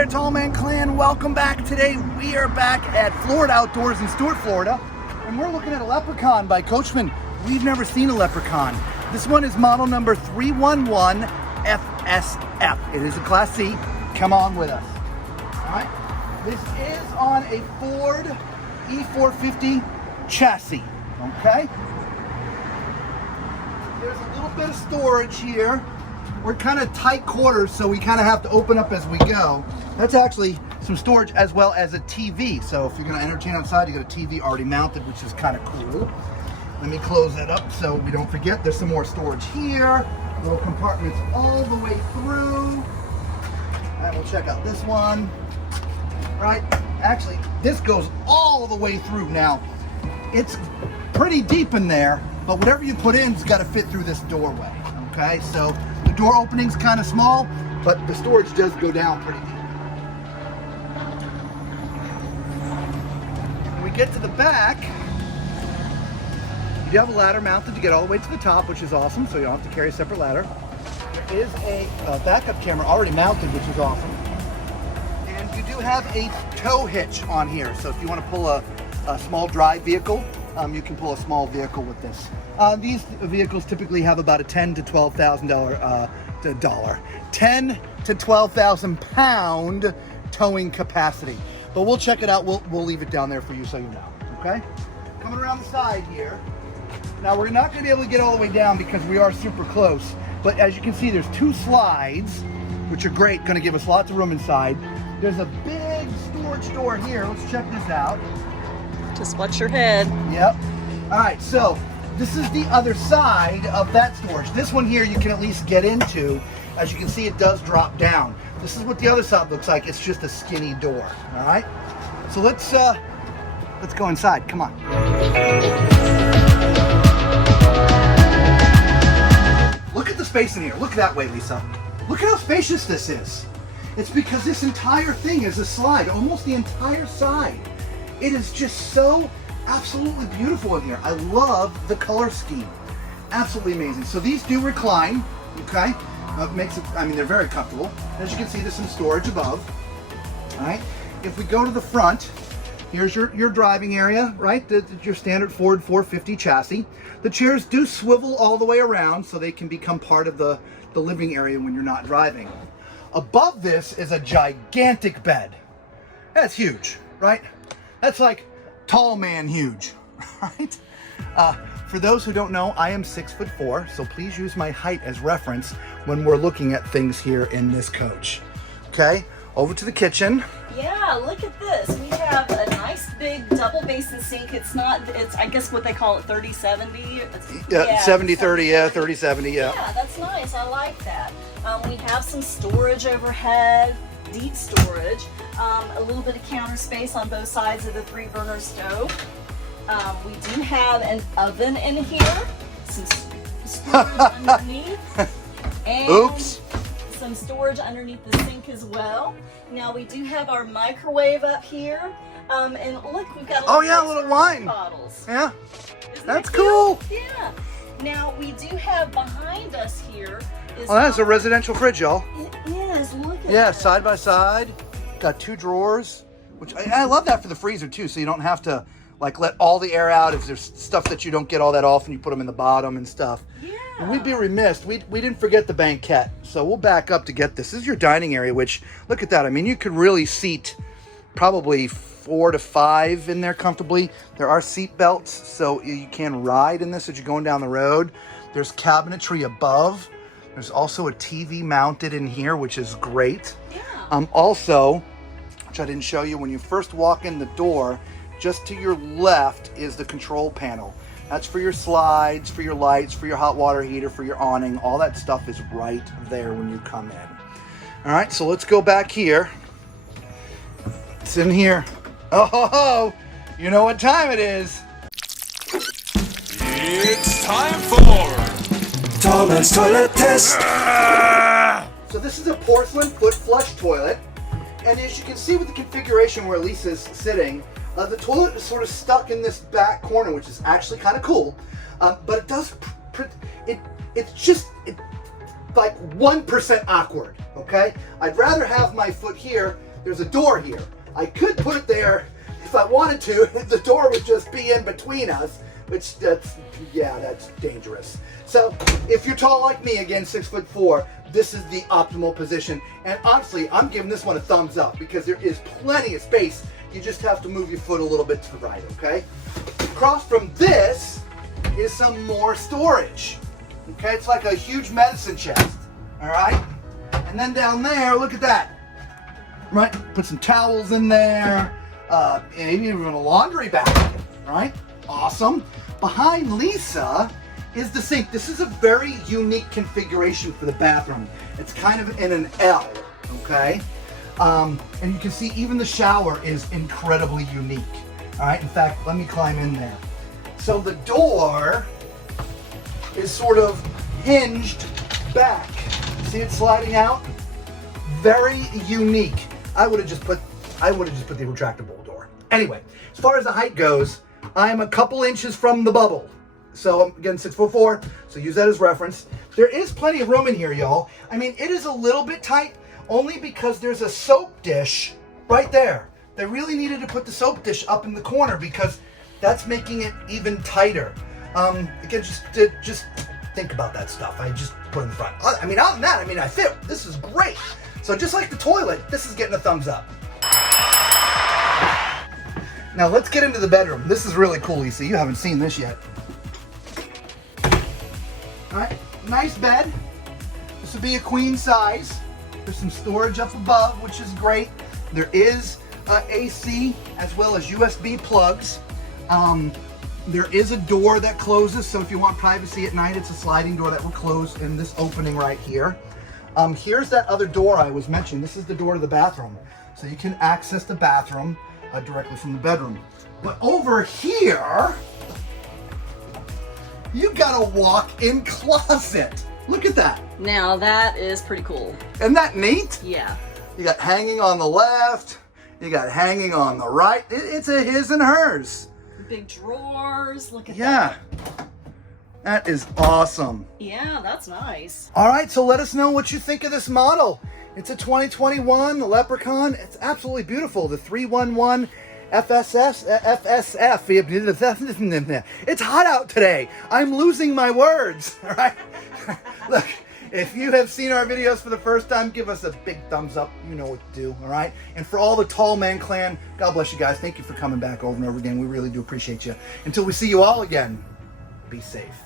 there, Tall Man Clan. Welcome back. Today we are back at Florida Outdoors in Stuart, Florida, and we're looking at a Leprechaun by Coachman. We've never seen a Leprechaun. This one is model number 311FS. It is a Class C. Come on with us. All right. This is on a Ford E450 chassis. Okay. There's a little bit of storage here. We're kind of tight quarters, so we kind of have to open up as we go. That's actually some storage as well as a TV. So if you're going to entertain outside, you got a TV already mounted, which is kind of cool. Let me close that up so we don't forget. There's some more storage here. Little compartments all the way through. All right, we'll check out this one. Right, actually, this goes all the way through. Now, it's pretty deep in there, but whatever you put in has got to fit through this doorway. Okay, so the door opening's kind of small, but the storage does go down pretty deep. When we get to the back, you do have a ladder mounted to get all the way to the top, which is awesome, so you don't have to carry a separate ladder. There is a backup camera already mounted, which is awesome. And you do have a tow hitch on here, so if you want to pull a small drive vehicle, you can pull a small vehicle with this. These vehicles typically have about a $10,000 to $12,000 pound towing capacity. But we'll check it out. We'll leave it down there for you so you know. Okay. Coming around the side here. Now we're not going to be able to get all the way down because we are super close. But as you can see, there's two slides, which are great. Going to give us lots of room inside. There's a big storage door here. Let's check this out. Just watch your head. Yep. All right, so this is the other side of that storage. This one here you can at least get into. As you can see, it does drop down. This is what the other side looks like. It's just a skinny door. All right. So let's go inside. Come on. Look at the space in here. Look that way, Lisa. Look at how spacious this is. It's because this entire thing is a slide, almost the entire side. It is just so absolutely beautiful in here. I love the color scheme. Absolutely amazing. So these do recline, okay? Makes it, I mean, they're very comfortable. As you can see, there's some storage above. All right. If we go to the front, here's your driving area, right? Your standard Ford 450 chassis. The chairs do swivel all the way around so they can become part of the living area when you're not driving. Above this is a gigantic bed. That's huge, right? That's like tall man huge, right? For those who don't know, I am 6'4", so please use my height as reference when we're looking at things here in this coach. Okay, over to the kitchen. Yeah, look at this. We have a nice big double basin sink. It's I guess what they call it 30-70. Yeah, 70-30, yeah, 30-70, yeah. Yeah, that's nice. I like that. We have some storage overhead, deep storage, a little bit of counter space on both sides of the 3-burner stove. We do have an oven in here, some storage underneath, and oops, some storage underneath the sink as well. Now we do have our microwave up here, and look, we've got little wine bottles. Yeah, Isn't that's that cute? cool. Yeah. Now we do have behind us here. That's a residential fridge, y'all. It is. Look at Yeah, that. side by side. Got 2 drawers, which I love that for the freezer too, so you don't have to like let all the air out. If there's stuff that you don't get all that often, you put them in the bottom and stuff. Yeah. And we'd be remiss. We didn't forget the banquette, so we'll back up to get this. This is your dining area, which look at that. I mean, you could really seat probably 4 to 5 in there comfortably. There are seat belts, so you can ride in this as you're going down the road. There's cabinetry above. There's also a TV mounted in here, which is great. Yeah. Also, which I didn't show you, when you first walk in the door, just to your left is the control panel. That's for your slides, for your lights, for your hot water heater, for your awning. All that stuff is right there when you come in. All right, so let's go back here. It's in here. Oh, you know what time it is. It's time for Tall Man's Toilet Test. So this is a porcelain foot flush toilet. And as you can see with the configuration where Lisa's sitting, the toilet is sort of stuck in this back corner, which is actually kind of cool. But it does, it's just like 1% awkward, okay? I'd rather have my foot here there's a door here. I could put it there if I wanted to. The door would just be in between us, which that's dangerous. So if you're tall like me, again 6'4", this is the optimal position. And honestly, I'm giving this one a thumbs up because there is plenty of space. You just have to move your foot a little bit to the right, okay? Across from this is some more storage. Okay, it's like a huge medicine chest, all right? And then down there, look at that. Right, put some towels in there, maybe even a laundry basket, right? Awesome. Behind Lisa is the sink. This is a very unique configuration for the bathroom. It's kind of in an L, okay? And you can see even the shower is incredibly unique. All right, in fact, let me climb in there. So the door is sort of hinged back. See it sliding out? Very unique. I would have just put the retractable door. Anyway, as far as the height goes, I'm a couple inches from the bubble. So I'm again 6'4", so use that as reference. There is plenty of room in here, y'all. I mean, it is a little bit tight only because there's a soap dish right there. They really needed to put the soap dish up in the corner because that's making it even tighter. Again, just think about that stuff. I just put it in the front. I mean, other than that, I mean, I fit. This is great. So just like the toilet, this is getting a thumbs up. Now let's get into the bedroom. This is really cool, Lisa. You haven't seen this yet. All right, nice bed. This would be a queen size. There's some storage up above, which is great. There is AC as well as USB plugs. There is a door that closes, so if you want privacy at night, it's a sliding door that will close in this opening right here. Here's that other door I was mentioning. This is the door to the bathroom. So you can access the bathroom directly from the bedroom. But over here, you got a walk-in closet. Look at that. Now that is pretty cool. Isn't that neat? Yeah. You got hanging on the left. You got hanging on the right. It's a his and hers. Big drawers. Look at that. Yeah. That is awesome. Yeah, that's nice. All right, so let us know what you think of this model. It's a 2021 Leprechaun. It's absolutely beautiful. The 311 FSF. It's hot out today. I'm losing my words. All right. Look, if you have seen our videos for the first time, give us a big thumbs up. You know what to do. All right. And for all the Tall Man Clan, God bless you guys. Thank you for coming back over and over again. We really do appreciate you. Until we see you all again, be safe.